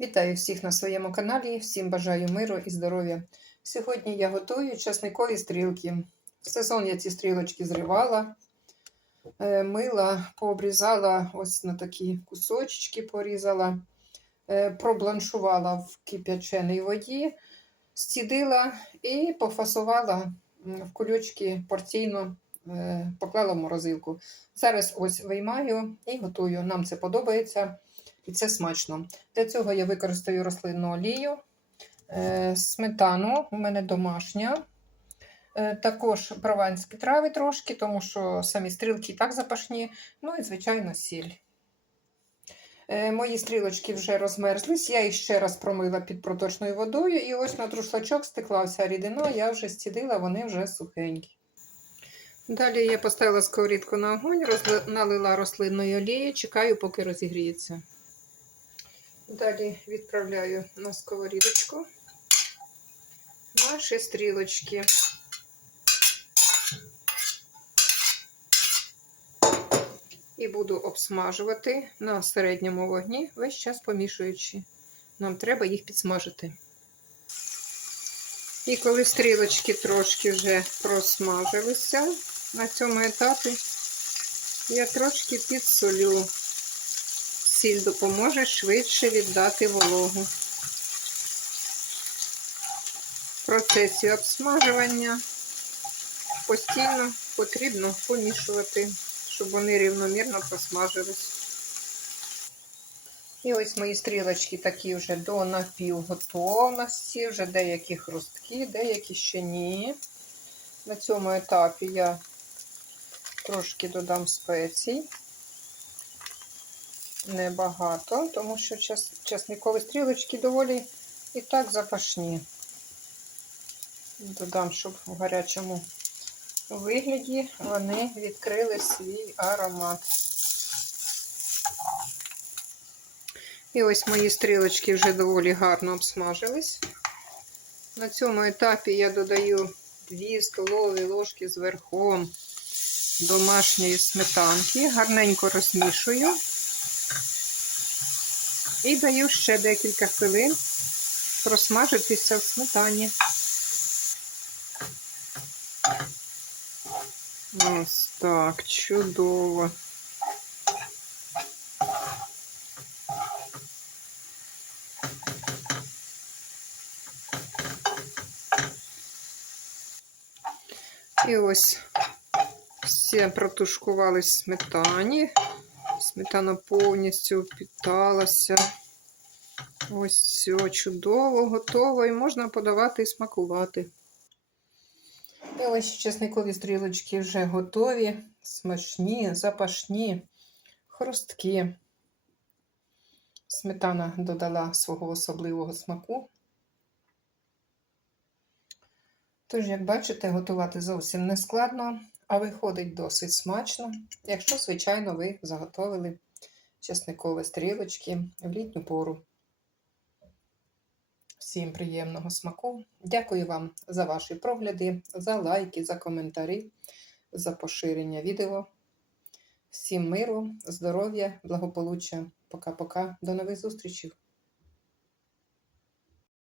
Вітаю всіх на своєму каналі, всім бажаю миру і здоров'я. Сьогодні я готую часникові стрілки. В сезон я ці стрілочки зривала, е, мила, пообрізала ось на такі кусочки порізала, е, пробланшувала в кип'яченій воді, стідила і пофасувала в кульочки порційно, е, поклала в морозилку. Зараз ось виймаю і готую. Нам це подобається. І це смачно. Для цього я використаю рослинну олію, е, сметану, у мене домашня. Е, Також прованські трави трошки, тому що самі стрілки і так запашні. Ну і, звичайно, сіль. Е, Мої стрілочки вже розмерзлись. Я їх ще раз промила під проточною водою, і ось на друшлачок стекла вся рідина, я вже стідила, вони вже сухенькі. Далі я поставила сковорідку на огонь, налила рослинної олії, чекаю, поки розігріється. Далі відправляю на сковорідочку наші стрілочки. І буду обсмажувати на середньому вогні, весь час помішуючи. Нам треба їх підсмажити. І коли стрілочки трошки вже просмажилися на цьому етапі, я трошки підсолю. Сіль допоможе швидше віддати вологу. В процесі обсмажування постійно потрібно помішувати, щоб вони рівномірно просмажились. І ось мої стрілочки такі вже до напівготовності, вже деякі хрусткі, деякі ще ні. На цьому етапі я трошки додам спецій небагато, тому що час, часникові стрілочки доволі і так запашні. Додам, щоб в гарячому вигляді вони відкрили свій аромат. І ось мої стрілочки вже доволі гарно обсмажились. На цьому етапі я додаю 2 столові ложки з домашньої сметанки, гарненько розмішую. І даю ще декілька хвилин просмажитися в сметані. Ось так, чудово. І ось все протушкувались в сметані. Сметана повністю впіталася. Ось все чудово, готово і можна подавати і смакувати. Ось чесникові стрілочки вже готові, смачні, запашні, хрусткі. Сметана додала свого особливого смаку. Тож, як бачите, готувати зовсім не складно, а виходить досить смачно, якщо, звичайно, ви заготовили чесникові стрілочки в літню пору. Всім приємного смаку. Дякую вам за ваші прогляди, за лайки, за коментарі, за поширення відео. Всім миру, здоров'я, благополуччя. Пока-пока. До нових зустрічей!